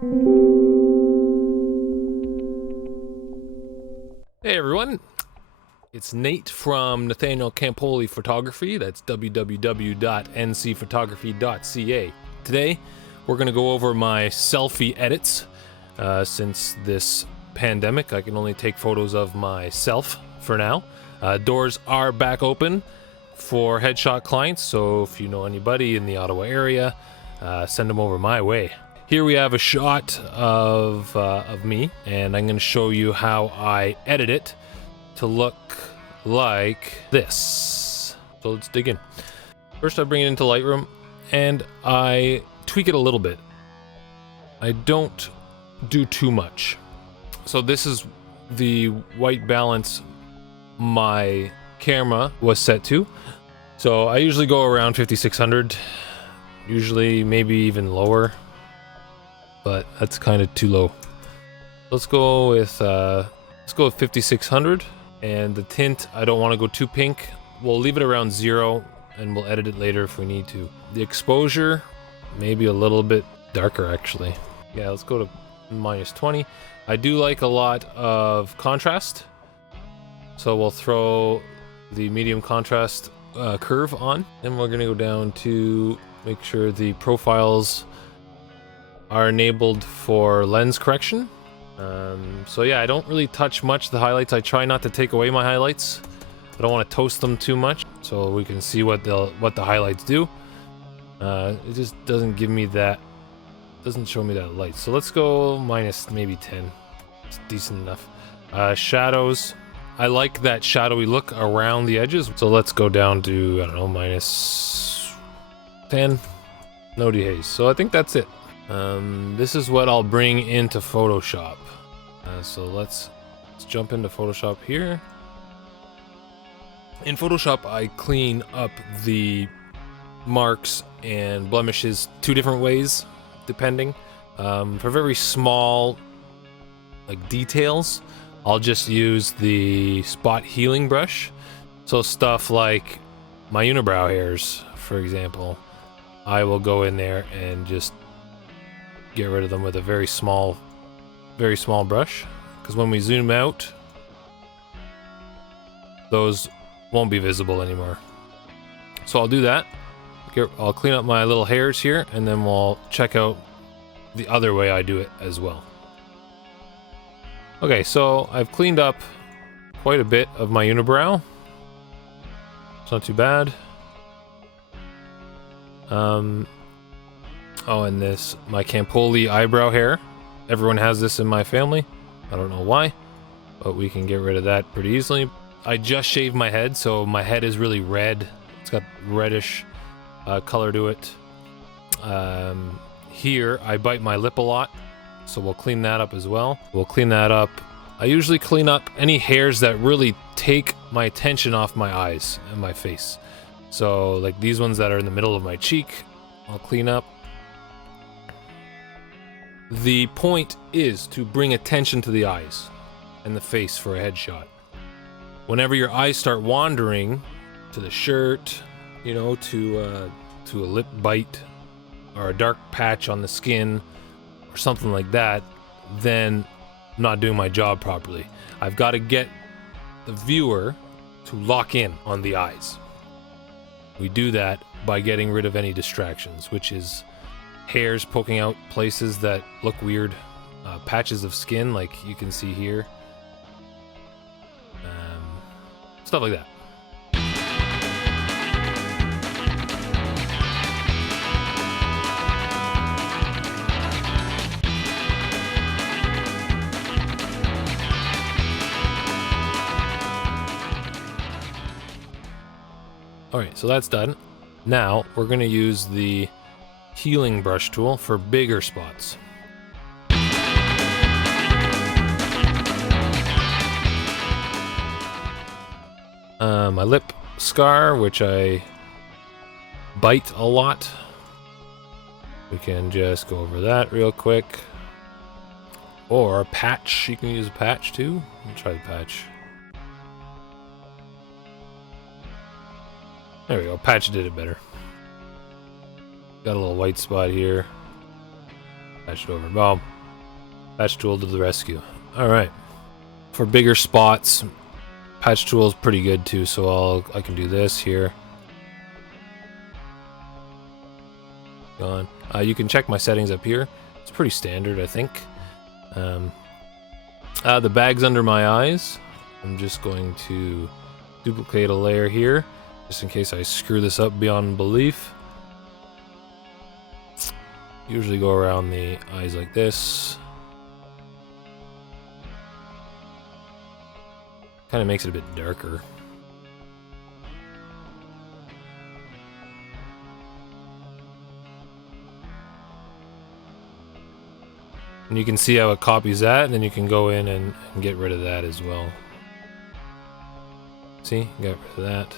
Hey everyone, it's Nate from Nathaniel Campoli Photography. That's www.ncphotography.ca. Today, we're going to go over my selfie edits. Since this pandemic, I can only take photos of myself for now. Doors are back open for headshot clients, so if you know anybody in the Ottawa area, send them over my way. Here we have a shot of me, and I'm going to show you how I edit it to look like this. So let's dig in. First, I bring it into Lightroom, and I tweak it a little bit. I don't do too much. So this is the white balance my camera was set to. So I usually go around 5600, usually maybe even lower, but that's kind of too low. Let's go with 5600, and the tint, I don't want to go too pink. We'll leave it around 0 and we'll edit it later if we need to. The exposure, maybe a little bit darker actually. Yeah, let's go to -20. I do like a lot of contrast, so we'll throw the medium contrast curve on, and we're gonna go down to make sure the profiles are enabled for lens correction. So yeah, I don't really touch much the highlights. I try not to take away my highlights. I don't want to toast them too much, so we can see what the highlights do. It just doesn't give me that, doesn't show me that light. So let's go minus maybe 10. It's decent enough. Shadows, I like that shadowy look around the edges, so let's go down to, I don't know, minus 10. No dehaze. So I think that's it. This is what I'll bring into Photoshop. So let's jump into Photoshop here. In Photoshop, I clean up the marks and blemishes two different ways, depending. For very small, like details, I'll just use the spot healing brush. So stuff like my unibrow hairs, for example, I will go in there and just get rid of them with a very small brush, because when we zoom out, those won't be visible anymore. So I'll do that. I'll clean up my little hairs here, and then we'll check out the other way I do it as well. Okay, so I've cleaned up quite a bit of my unibrow. It's not too bad. Oh, and this, my Campoli eyebrow hair. Everyone has this in my family. I don't know why, but we can get rid of that pretty easily. I just shaved my head, so my head is really red. It's got reddish color to it. Here, I bite my lip a lot, so we'll clean that up as well. We'll clean that up. I usually clean up any hairs that really take my attention off my eyes and my face. So, like these ones that are in the middle of my cheek, I'll clean up. The point is to bring attention to the eyes and the face for a headshot. Whenever your eyes start wandering to the shirt, you know, to a lip bite or a dark patch on the skin or something like that, then I'm not doing my job properly. I've got to get the viewer to lock in on the eyes. We do that by getting rid of any distractions, which is hairs poking out places that look weird, patches of skin like you can see here, stuff like that. Alright, so that's done. Now we're going to use the healing brush tool for bigger spots. My lip scar, which I bite a lot. We can just go over that real quick. Or a patch, you can use a patch too. I'll try the patch. There we go, patch did it better. Got a little white spot here. Patched over. Boom. Patch tool to the rescue. Alright. For bigger spots, patch tool is pretty good too, so I can do this here. Gone. You can check my settings up here. It's pretty standard, I think. The bags under my eyes. I'm just going to duplicate a layer here, just in case I screw this up beyond belief. Usually go around the eyes like this. Kind of makes it a bit darker. And you can see how it copies that, and then you can go in and get rid of that as well. See? Get rid of that.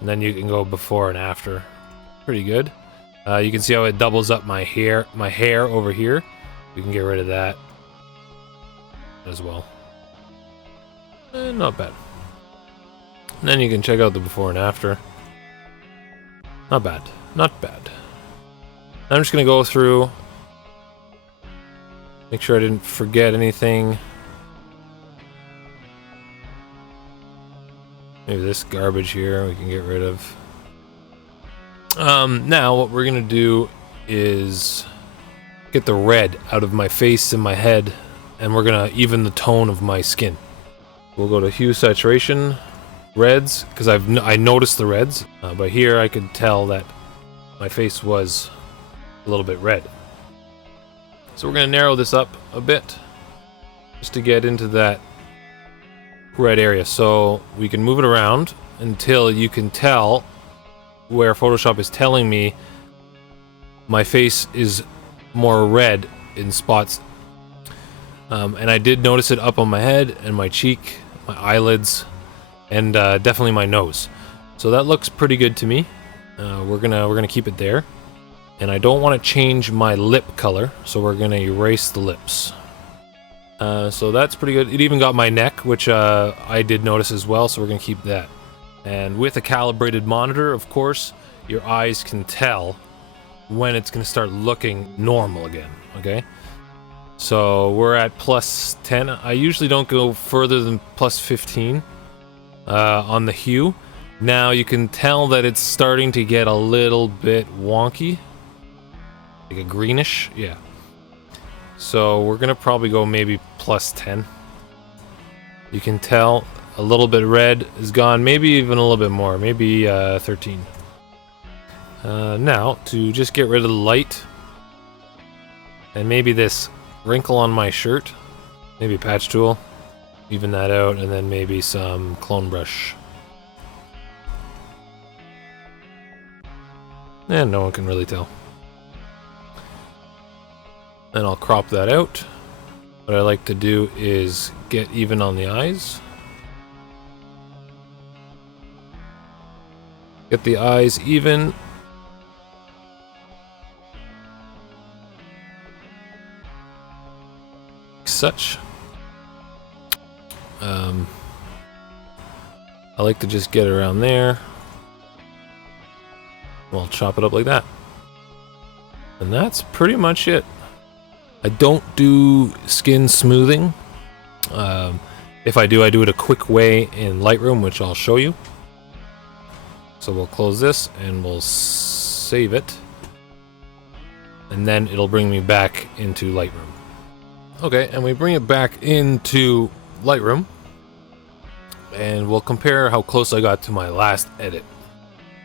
And then you can go before and after. Pretty good. You can see how it doubles up my hair over here. We can get rid of that as well. Not bad. And then you can check out the before and after. Not bad. Not bad. I'm just going to go through, make sure I didn't forget anything. Maybe this garbage here we can get rid of. Now what we're going to do is get the red out of my face and my head, and we're going to even the tone of my skin. We'll go to hue saturation, reds, because I noticed the reds, but here I could tell that my face was a little bit red. So we're going to narrow this up a bit, just to get into that red area. So we can move it around until you can tell where Photoshop is telling me my face is more red in spots. And I did notice it up on my head and my cheek, my eyelids, and definitely my nose. So that looks pretty good to me. We're gonna keep it there. And I don't want to change my lip color, so we're gonna erase the lips. So that's pretty good. It even got my neck, which I did notice as well, so we're gonna keep that. And with a calibrated monitor, of course, your eyes can tell when it's gonna start looking normal again, okay? So we're at plus 10. I usually don't go further than plus 15 on the hue. Now you can tell that it's starting to get a little bit wonky. Like a greenish, yeah. So we're gonna probably go maybe plus 10. You can tell a little bit red is gone, maybe even a little bit more, maybe 13. Now, to just get rid of the light, and maybe this wrinkle on my shirt, maybe patch tool, even that out, and then maybe some clone brush. And no one can really tell. Then I'll crop that out. What I like to do is get even on the eyes. Get the eyes even. Such. I like to just get around there. I'll chop it up like that. And that's pretty much it. I don't do skin smoothing. If I do it a quick way in Lightroom, which I'll show you. So we'll close this and we'll save it. And then it'll bring me back into Lightroom. Okay, and we bring it back into Lightroom. And we'll compare how close I got to my last edit.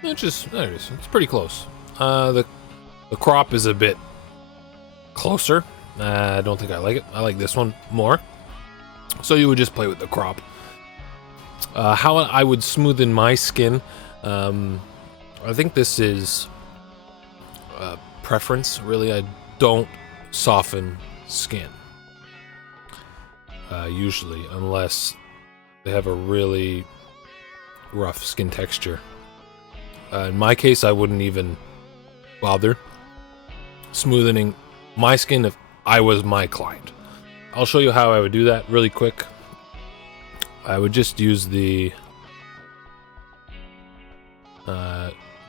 There it is. It's pretty close. The crop is a bit closer. I don't think I like it. I like this one more. So you would just play with the crop. How I would smoothen my skin. I think this is preference, really. I don't soften skin. Usually, unless they have a really rough skin texture. In my case, I wouldn't even bother smoothing my skin if I was my client. I'll show you how I would do that really quick. I would just use the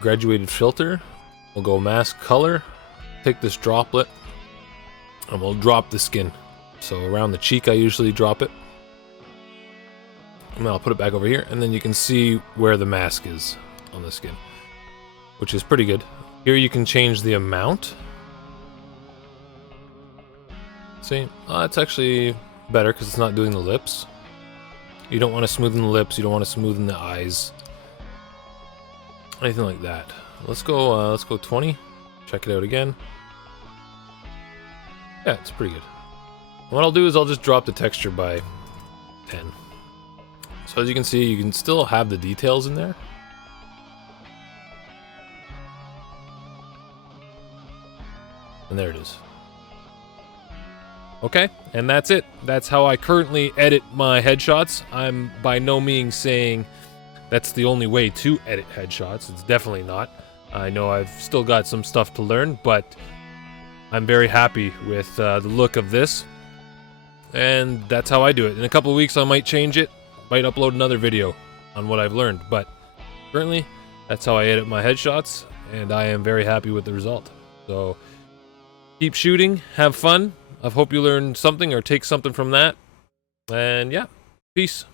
graduated filter. We'll go mask color. Take this droplet And we'll drop the skin. So around the cheek I usually drop it. And then I'll put it back over here, and then you can see where the mask is on the skin, which is pretty good. Here you can change the amount. See? It's actually better because it's not doing the lips. You don't want to smoothen the lips, you don't want to smoothen the eyes. Anything like that. Let's go 20. Check it out again. Yeah, it's pretty good. What I'll do is I'll just drop the texture by 10. So as you can see, you can still have the details in there. And there it is. Okay, and that's it. That's how I currently edit my headshots. I'm by no means saying that's the only way to edit headshots. It's definitely not. I know I've still got some stuff to learn, but I'm very happy with the look of this. And that's how I do it. In a couple of weeks I might change it. Might upload another video on what I've learned. But currently, that's how I edit my headshots. And I am very happy with the result. So, keep shooting. Have fun. I hope you learned something or take something from that. And yeah, peace.